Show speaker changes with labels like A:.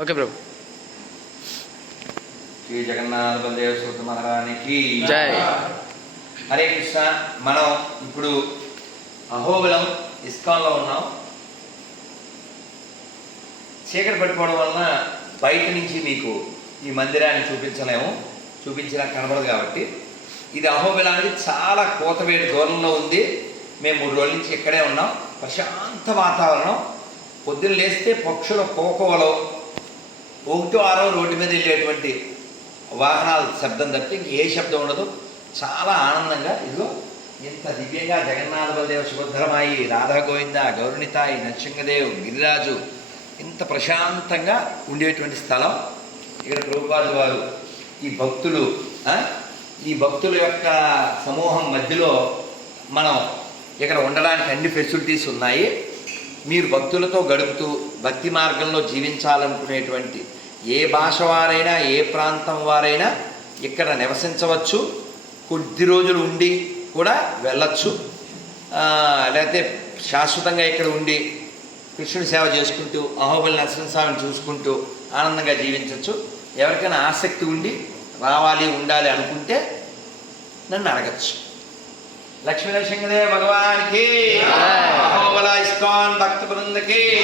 A: Okay ప్రభు
B: శ్రీ జగన్నాథ బలదేవ సూత మహారానికి
A: జై.
B: హరే కృష్ణ. మనం ఇప్పుడు అహోబిలం ఇస్కాన్లో ఉన్నాం. చీకటి పడిపోవడం వలన బయట నుంచి మీకు ఈ మందిరాన్ని చూపించలేము. చూపించినా కనబడదు కాబట్టి. ఇది అహోబిలానికి చాలా కోతవేడి దూరంలో ఉంది. మేము మూడు రోజుల నుంచి ఇక్కడే ఉన్నాం. ప్రశాంత వాతావరణం. పొద్దున్న లేస్తే పక్షుల కోకోవలో ఒకటో ఆరో రోడ్డు మీద వెళ్ళేటువంటి వాహనాల శబ్దం తప్పితే ఇంక ఏ శబ్దం ఉండదు. చాలా ఆనందంగా ఇదిగో ఇంత దివ్యంగా జగన్నాథ బలదేవ సుభద్రమాయి రాధా గోవింద గౌరనితాయి నరసింహదేవ్ గిరిరాజు ఇంత ప్రశాంతంగా ఉండేటువంటి స్థలం. ఇక్కడ ప్రభుపాదు వారు ఈ భక్తులు ఈ భక్తుల యొక్క సమూహం మధ్యలో మనం ఇక్కడ ఉండడానికి అన్ని ఫెసిలిటీస్ ఉన్నాయి. మీరు భక్తులతో గడుపుతూ భక్తి మార్గంలో జీవించాలనుకునేటువంటి ఏ భాష వారైనా ఏ ప్రాంతం వారైనా ఇక్కడ నివసించవచ్చు. కొద్ది రోజులు ఉండి కూడా వెళ్ళచ్చు. లేకపోతే శాశ్వతంగా ఇక్కడ ఉండి కృష్ణుడి సేవ చేసుకుంటూ అహోబలి నరసింహస్వామిని చూసుకుంటూ ఆనందంగా జీవించవచ్చు ఎవరికైనా ఆసక్తి ఉండి రావాలి ఉండాలి అనుకుంటే నన్ను అడగచ్చు. లక్ష్మీ నరసింహదేవ భగవానికి
A: జై.